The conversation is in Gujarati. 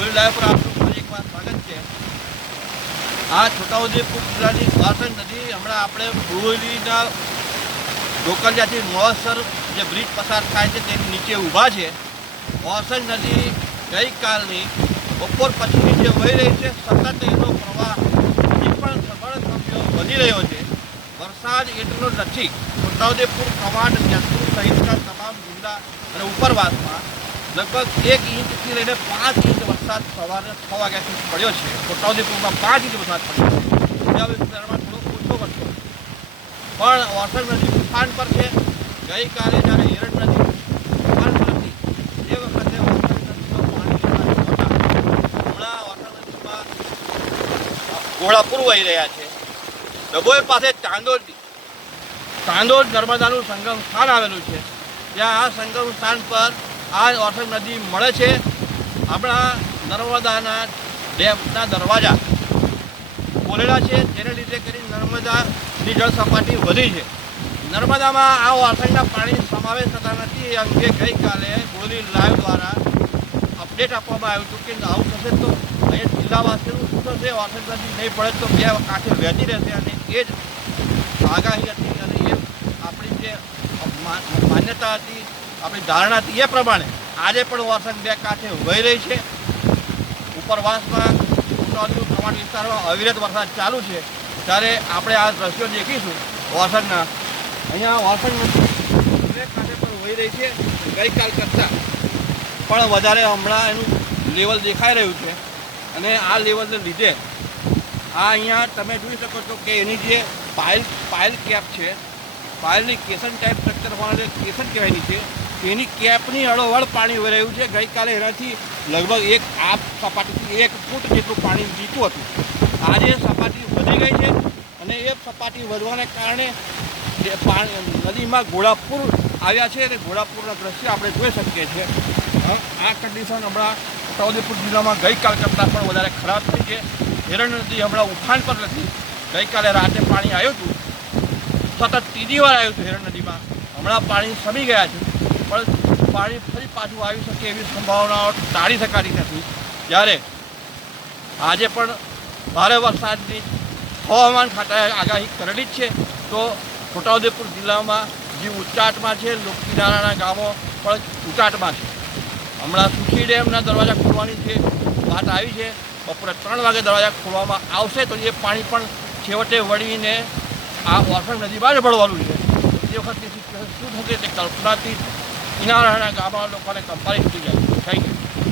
ગોલ્ડ લાઈવ પર આપનું ફરી એકવાર સ્વાગત છે। આ છોટાઉદેપુર જિલ્લાની વાસણ નદી હમણાં આપણે બોરીના ઢોકલિયાથી મોસર જે બ્રિજ પસાર થાય છે તેની નીચે ઊભા છે। વાસણ નદી ગઈકાલની બપોર પછીની જે વહી રહી છે, સતત એનો પ્રવાહ હજી પણ સભ્યો વધી રહ્યો છે। વરસાદ એટલો નથી। છોટાઉદેપુર, કવાંટ, જેતપુર સહિતના તમામ જિલ્લા અને ઉપરવાસમાં લગભગ 1 ઇંચથી લઈને 5 ઇંચ વરસાદ સવારે 6 વાગ્યાથી પડ્યો છે। છોટાઉદેપુરમાં 5 ઇંચ વરસાદ પડ્યો છે। બીજા વિસ્તારમાં થોડો ઓછો વરસ્યો પણ વાસણ નદી ઉફાન પર છે। ગઈકાલે જ્યારે હિરણ નદી ઉફાન પર હતી એ વખતે વાસણ નદીમાં પાણી હમણાં વાસણ નદીમાં ઘોડાપુર વહી રહ્યા છે। ડભોઈ પાસે ચાંદોદ નર્મદાનું સંગમ સ્થાન આવેલું છે। ત્યાં આ સંગમ સ્થાન પર આ વાસણ નદી મળે છે। આપણા નર્મદાના ડેમના દરવાજા ખોલેલા છે, જેને લીધે કરી નર્મદાની જળ સપાટી વધી છે। નર્મદામાં આ વાસણના પાણી સમાવેશ થતા નથી એ અંગે ગઈકાલે બોરી લાઈવ દ્વારા અપડેટ આપવામાં આવ્યું હતું કે આવું થશે તો અહીંયા જિલ્લાવાસીનું શું થશે, વાસણ નદી નહીં પડે તો 2 કાંઠે વહેતી રહેશે અને એ જ આગાહી હતી અને એ આપણી જે માન્યતા હતી, આપણી ધારણા હતી એ પ્રમાણે આજે પણ વાસણ 2 કાંઠે વહી રહી છે। ઉપરવાસમાં કવાંટ વિસ્તારમાં અવિરત વરસાદ ચાલુ છે, ત્યારે આપણે આ દ્રશ્યો દેખીશું વાસણના। અહીંયા વાસણ નદી 2 કાંઠે પણ વહી રહી છે। ગઈકાલ કરતાં પણ વધારે હમણાં એનું લેવલ દેખાઈ રહ્યું છે અને આ લેવલને લીધે આ અહીંયા તમે જોઈ શકો છો કે એની જે પાયલ કેપ છે, પાયલની કેસન ટાઈપ સ્ટ્રક્ચર વાળે કેસન કહેવાયની છે, તેની કેપની અડોઅડ પાણી વહી રહ્યું છે। ગઈકાલે એનાથી લગભગ આ સપાટીથી 1 ફૂટ જેટલું પાણી નીચું હતું। આજે સપાટી વધી ગઈ છે અને એ સપાટી વધવાને કારણે જે નદીમાં ઘોડાપુર આવ્યા છે અને ઘોડાપુરના દ્રશ્ય આપણે જોઈ શકીએ છીએ। આ કન્ડિશન હમણાં છોટાઉદેપુર જિલ્લામાં ગઈકાલ કરતાં પણ વધારે ખરાબ થઈ છે। હિરણ નદી હમણાં ઉફાન પર નથી। ગઈકાલે રાતે પાણી આવ્યું હતું, સતત 3જી વાર આવ્યું હતું હિરણ નદીમાં। હમણાં પાણી શમી ગયા છે પણ પાણી ફરી પાછું આવી શકે એવી સંભાવનાઓ ટાળી શકાતી નથી। જ્યારે આજે પણ ભારે વરસાદની હવામાન ખાતાએ આગાહી કરેલી જ છે, તો છોટાઉદેપુર જિલ્લામાં જે ઉચાટમાં છે, લોકકિનારાના ગામો પણ ઉચાટમાં છે। હમણાં સુખી ડેમના દરવાજા ખોલવાની છે વાત આવી છે। બપોરે 3 વાગે દરવાજા ખોલવામાં આવશે તો એ પાણી પણ છેવટે વળીને આ વાસણ નદીમાં જ ભળવાનું છે। એ વખતની સિચ્યુએશન શું થશે તે કલ્પનાથી કિનારાના ગામના લોકોને કંપારી થઈ જાય। Thank you.